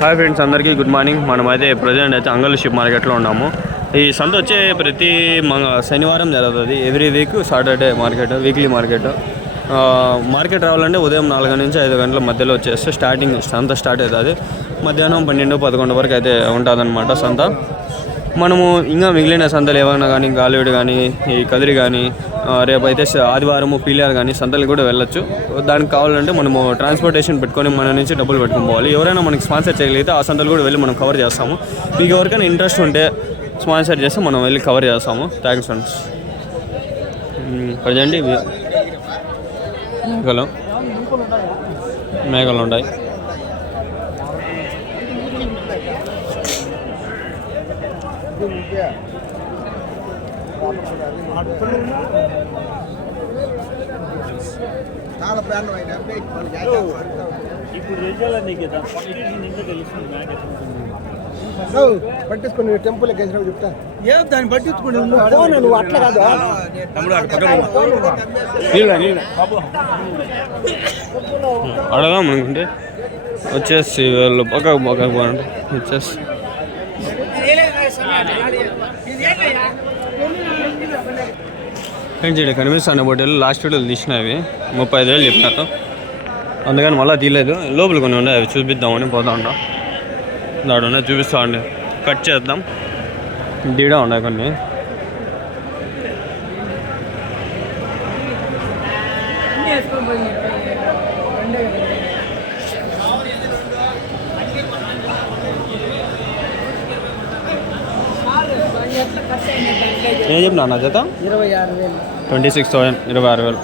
Hi friends, అందరికీ good morning. మనమైతే present అయితే అంగల్ షిప్ మార్కెట్లో ఉన్నాము. ఈ సంత వచ్చే ప్రతి శనివారం జరుగుతుంది. Every week Saturday market, weekly market. Market రావాలంటే ఉదయం 4 నుంచి 5 గంటల మధ్యలో వచ్చేస్తే సంత స్టార్ట్ అవుతుంది. మధ్యాహ్నం 12-11 వరకు అయితే ఉంటుందన్నమాట సంత. మనము ఇంకా మిగిలిన సంతలు ఏమైనా కానీ, గాలివీడు కానీ, ఈ కదిరి కానీ, రేపైతే ఆదివారము పీలియార్ కానీ సంతలు కూడా వెళ్ళొచ్చు. దానికి కావాలంటే మనము ట్రాన్స్పోర్టేషన్ పెట్టుకొని మన నుంచి డబ్బులు పెట్టుకుని పోవాలి. ఎవరైనా మనకి స్పాన్సర్ చేయగలిగితే ఆ సంతలు కూడా వెళ్ళి మనం కవర్ చేస్తాము. మీకు ఎవరికైనా ఇంట్రెస్ట్ ఉంటే స్పాన్సర్ చేస్తే మనం వెళ్ళి కవర్ చేస్తాము. Thanks friends. ప్రజెంట్ మేకలు ఉంటాయి. పట్టించుకుని టెంపుల్ చెప్తా దాన్ని పట్టించుకుని నువ్వు అట్లా కాదు. అడగా అనుకుంటే వచ్చేసి వాళ్ళు పక్క వచ్చేసి ఇక్కడ కనిపిస్తున్న బొట్టెలు లాస్ట్ వీడియోలు తీసినవి 35,000 చెప్పినారు. అందుకని మళ్ళీ తీయలేదు. లోపల కొన్ని ఉన్నాయి, అవి చూపిద్దామని పోతా ఉంటాం. దాడున్నా చూపిస్తా ఉండి కట్ చేద్దాం. దీడా ఉన్నాయి కొన్ని. ఏం చెప్పినా నా చేత 26,000, 26,000.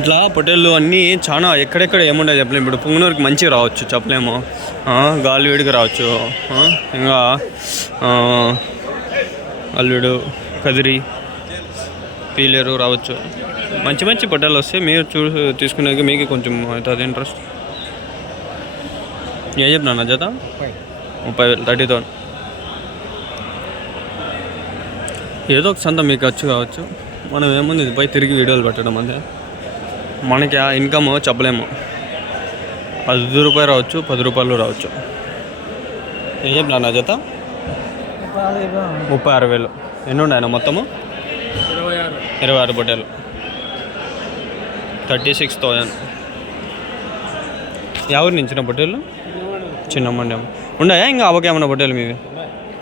ఇట్లా పొట్టేళ్ళు అన్నీ చాలా ఎక్కడెక్కడ ఏముంటాయి చెప్పలేము. ఇప్పుడు పుంగనూరుకి మంచిగా రావచ్చు చెప్పలేము, గాలివీడికి రావచ్చు, ఇంకా గాలివీడు, కదిరి, పీలేరు రావచ్చు. మంచి మంచి పొట్టేళ్ళు వస్తే మీరు తీసుకునేది మీకు కొంచెం అవుతుంది ఇంట్రెస్ట్. ఏం చెప్పినా నా జత 30,000, 30,000. ఏదో ఒక సంత మీకు ఖర్చు కావచ్చు. మనం ఏముంది ఇది పై తిరిగి వీడియోలు పెట్టడం అంతే. మనకి ఆ ఇన్కమ్ చెప్పలేము. 10 రూపాయలు రావచ్చు, 10 రూపాయలు రావచ్చు. ఏం చెప్పినా నా జత 36,000. ఎన్ని ఉన్నాయన్న మొత్తము? 26 పొట్టేలు, 36,000. ఎవరి నుంచి పొట్టేళ్ళు? చిన్న మండ్యం ఉన్నాయా? ఇంకా అవకేమన్నా పొట్టేలు మీవి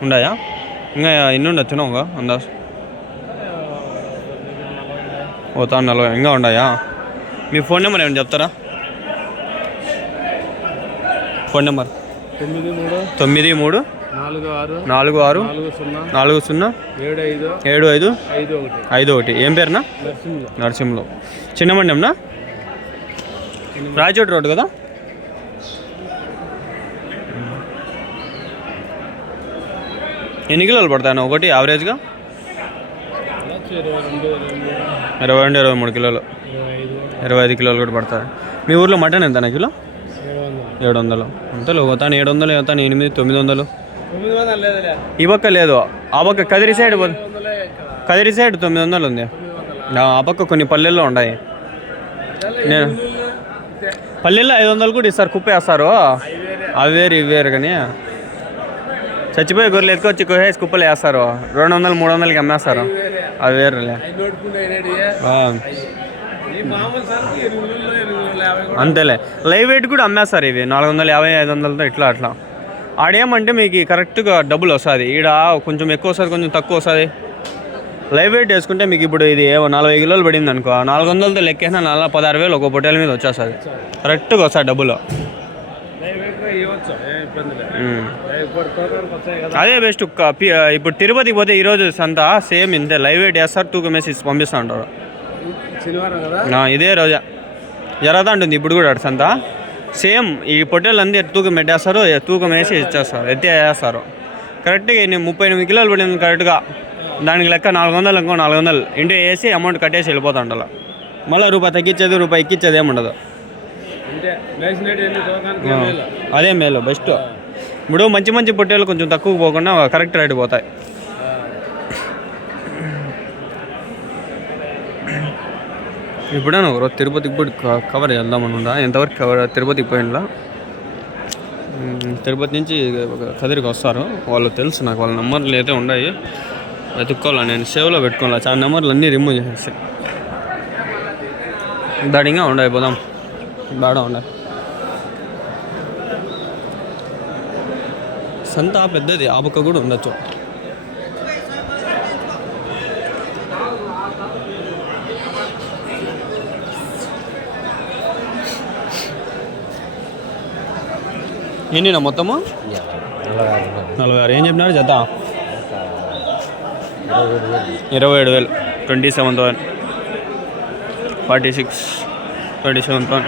ఉన్నాయా? ఇంకా ఎన్ని ఉండొచ్చు తినవుగా అందాజు? ఓ 40 ఇంకా ఉన్నాయా? మీ ఫోన్ నెంబర్ ఏమైనా చెప్తారా? Phone number 93 46 40 75 51. ఏం పేరునా? నరసింహలో. చిన్న మండెంనా? రాయచోటి రోడ్డు కదా? ఎన్ని కిలోలు పడతాయన్నా ఒకటి యావరేజ్గా? 22-23 కిలోలు, 25 కిలోలు కూడా పడతాయి. మీ ఊర్లో మటన్ ఎంత కిలో? 700. అంతలో పోతాను 700, అవుతాను 800-900. ఈ పక్క లేదు, ఆ పక్క కదిరి సైడ్ 900 ఉంది. ఆ పక్క కొన్ని పల్లెల్లో ఉన్నాయి. నేను పల్లెల్లో 500 కూడా ఇస్తారు, కుప్ప వేస్తారు. అవి వేరు ఇవి వేరు. కానీ చచ్చిపోయే గొర్రెలు ఎత్తుకొచ్చి వేసి కుప్పలు వేస్తారు. 200-300కి అమ్మేస్తారు. అవి వేరులే. అంతేలే. లైవ్ వెయిట్ కూడా అమ్మేస్తారు ఇవి 450-500తో ఇట్లా అట్లా. ఆడేమంటే మీకు కరెక్ట్గా డబ్బులు వస్తుంది. ఈడ కొంచెం ఎక్కువ వస్తుంది, కొంచెం తక్కువ వస్తుంది. లైవ్ వెయిట్ వేసుకుంటే మీకు ఇప్పుడు ఇది 40 కిలోలు పడింది అనుకో, 400తో లెక్కేసినా 16,000 ఒక పొట్టేల మీద వచ్చేస్తుంది. కరెక్ట్గా వస్తుంది డబ్బులు. అదే బెస్ట్. ఇప్పుడు తిరుపతికి పోతే ఈరోజు సంత సేమ్ ఇంతే. లైవ్ వెయిట్ వేస్తారు, తూకం వేసి పంపిస్తూ ఉంటారు. ఇదే రోజా జరుగుతూ ఉంటుంది ఇప్పుడు కూడా సంత. సేమ్ ఈ పొట్టేళ్ళు అంది తూకం పెట్టేస్తారు, తూకం వేసి ఇచ్చేస్తారు, ఎత్తి వేస్తారు. కరెక్ట్గా 38 కిలోలు పడింది కరెక్ట్గా. దానికి లెక్క 400 ఇంకో 400 ఇంటూ వేసి అమౌంట్ కట్టేసి వెళ్ళిపోతా ఉండాలి. మళ్ళీ రూపాయి తగ్గించేది రూపాయి ఎక్కించేది ఏముండదు. అదే మేలు బెస్ట్. ఇప్పుడు మంచి మంచి పొట్టేలు కొంచెం తక్కువ పోకుండా కరెక్ట్ రేటు పోతాయి. ఇప్పుడే ఒకరోజు తిరుపతికి కూడా కవర్ చేద్దామనుందా, ఎంతవరకు కవర్ తిరుపతికి పోయినలా. తిరుపతి నుంచి కదిరికి వస్తారు, వాళ్ళు తెలుసు నాకు, వాళ్ళ నెంబర్లు అయితే ఉన్నాయి, వెతుక్కోవాలి. నేను సేవ్లో పెట్టుకోవాలి, చాలా నెంబర్లు అన్నీ రిమూవ్ చేసేస్తాయి. దాడిగా ఉండాయి, పోదాం. బాగా ఉండాలి. సంత పెద్దది, ఆపక కూడా ఉండొచ్చు. ఎన్నినా మొత్తము? 46. ఏం చెప్పినారు జత? 27,000. 27,000. 46. 27,000.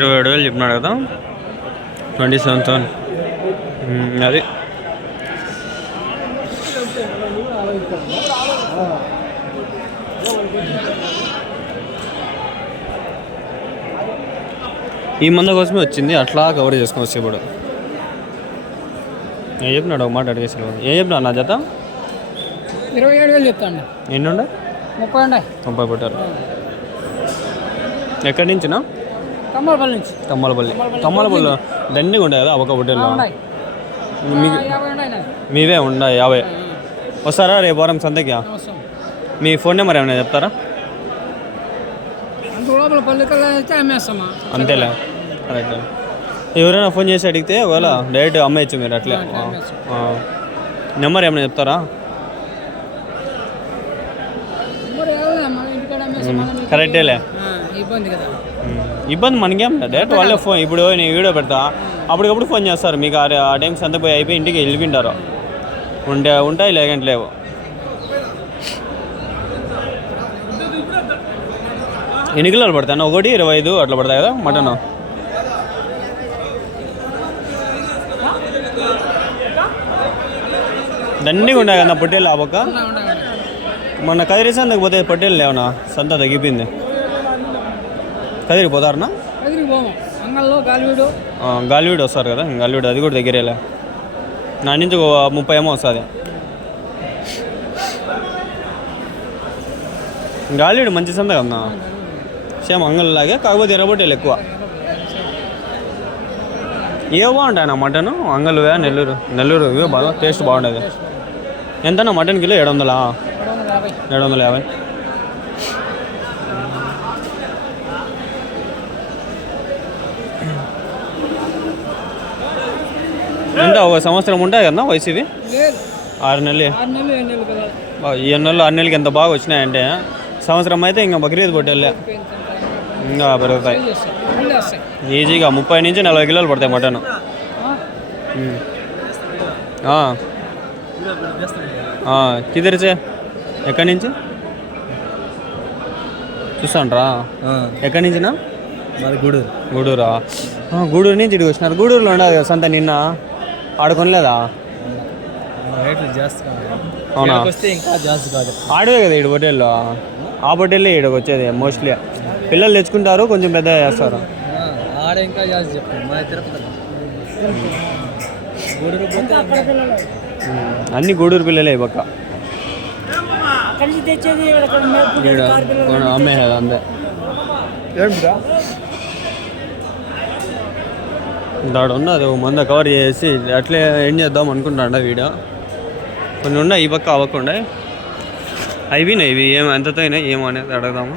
$27,000 చెప్పినాడు కదా. 27,000. అది ఈ మంద కోసమే వచ్చింది, అట్లా కవర్ చేసుకొని వచ్చి. ఇప్పుడు ఏం చెప్పినాడు, ఒక మాట అడిగేసాడు. ఏం చెప్పినాడు నా జత? 27,000 చెప్తాను. ఎన్ని ఉండే? 30 పెట్టారు. ఎక్కడి నుంచినా? తమ్మలపల్లి దండిగా ఉండే కదా ఒక పొట్టేల్లో. మీవే ఉన్నాయి 50. వస్తారా రేపు వారం సంతకి? మీ ఫోన్ నెంబర్ ఏమైనా చెప్తారా? అంతేలే, కరెక్ట్. ఎవరైనా ఫోన్ చేసి అడిగితే ఒకవేళ డైరెక్ట్ అమ్మేయచ్చు మీరు అట్లే. నెంబర్ ఏమైనా చెప్తారా? కరెక్టేలే, ఇబ్బంది మనకేం డైరెక్ట్ వాళ్ళే ఫోన్. ఇప్పుడు నేను వీడియో పెడతా, అప్పటికప్పుడు ఫోన్ చేస్తారు మీకు. ఆ టైం సంత పోయి అయిపోయి ఇంటికి వెళ్ళిపోయింటారు. ఉంటాయి లేకంటే లేవు. ఎన్ని కిలోలు పడతాయి? ఒకటి 25 అట్లా పడతాయి కదా మటన్. దండిగా ఉన్నాయి కదా పొట్టేలు ఆ పక్క. మొన్న కదిరి సంతకు పోతే పొట్టేలు లేవనా, సంత తగ్గిపోయింది. కదిరికి పోతారనా? గాలివీడు వస్తారు కదా, గాలివీడు అది కూడా దగ్గరేలే. నా నుంచి 30 ఏమో వస్తుంది. గాలివీడు మంచి సంత కదన్నా, సేమ్ అంగల్లాగే, కాకపోతే ఎర్రబొట్టేలు ఎక్కువ. ఏ బాగుంటాయి నా మటన్? అంగల్వే నెల్లూరు ఇవే బాగా టేస్ట్ బాగుంటుంది. ఎంతన్నా మటన్ కిలో? 700. 750. ఎంత ఒక సంవత్సరం ఉంటాయి కదా వయసువి? 6 నెలలు. ఈ 7 నెలలు 6 నెలలకి ఎంత బాగా వచ్చినాయంటే, సంవత్సరం అయితే ఇంకా బక్రీద్ పొట్టేళ్ళే ఇంకా పెరుగుతాయి ఈజీగా. 30 నుంచి 40 కిలోలు పడతాయి మటన్. కిదిరిచే ఎక్కడి నుంచి చూస్తాండ్రా? ఎక్కడి నుంచినా? గూడూరా? గూడూరు నుంచి ఇడికి వచ్చినారు. గూడూరులో ఉండదు కదా సంత, నిన్న ఆడుకోలేదా? రేట్లు చేస్తా అవునా వస్తే ఇంకా జాస్తి కాదు. ఆడవే కదా ఈడు పొట్టేళ్ళు ఆ పొట్టేళ్ళే ఈడకి వచ్చేది మోస్ట్లీ పిల్లలు తెచ్చుకుంటారు కొంచెం పెద్ద చేస్తారు ఆడ ఇంకా జాస్తి చెప్తాను మా తిరుపతి అన్ని గూడూరు పిల్లలే పక్క కలిసి తెచ్చేది అమ్మేది అంతే దాడు ఉన్నది మంద కవర్ చేసి అట్లే ఏం చేద్దాం అనుకుంటాండ వీడియో కొన్ని ఉన్నాయి ఈ పక్క అవ్వకుండా అయిపోయినాయి ఇవి ఏం ఎంతతో అయినాయి ఏమో అనేది అడగదాము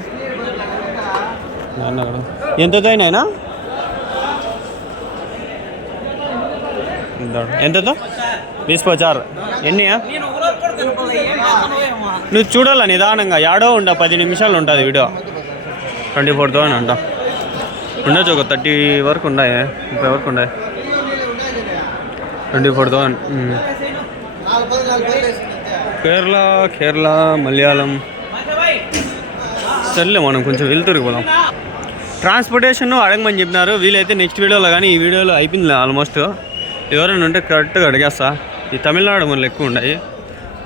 ఎంతతో అయినాయినా ఎంతతో 20 ఎన్నియా నువ్వు చూడాలా నిదానంగా యాడో ఉండ 10 నిమిషాలు ఉంటుంది వీడియో 24,000 అంట ఉండొచ్చు ఒక 30 వరకు ఉన్నాయి 30 వరకు ఉన్నాయి 24,000 కేరళ మలయాళం సర్లే మనం కొంచెం వెళ్తురికి పోదాం ట్రాన్స్పోర్టేషన్ అడగమని చెప్పినారు వీలైతే నెక్స్ట్ వీడియోలో కానీ ఈ వీడియోలో అయిపోయింది ఆల్మోస్ట్ ఎవరైనా ఉంటే కరెక్ట్గా అడిగేస్తా ఈ తమిళనాడు మనలు ఎక్కువ ఉన్నాయి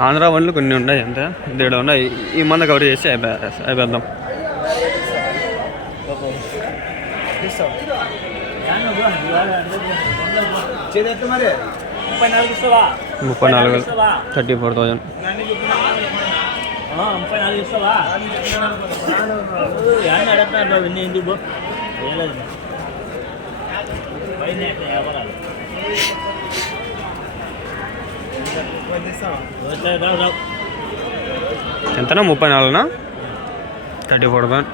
ఆంధ్ర వన్లు కొన్ని ఉన్నాయి అంతే దేడ ఉన్నాయి ఈ మంద కవర్ చేసి అయిపోద్దాం 34 34,000 ఎంతనా 34నా 34,000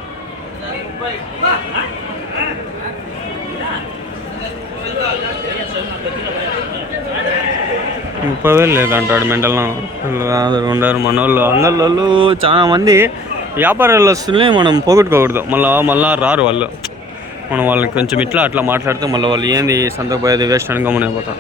30,000 లేదంటాడు మెంటల్ ఉండరు మన వాళ్ళు అంగళ్ళు చాలా మంది వ్యాపారాలు వస్తున్నాయి మనం పోగొట్టుకోకూడదు మళ్ళీ రారు వాళ్ళు మనం వాళ్ళని కొంచెం ఇట్లా అట్లా మాట్లాడితే మళ్ళీ వాళ్ళు ఏంది సంతకు పోయేది వేస్ట్ అని గమనైపోతాం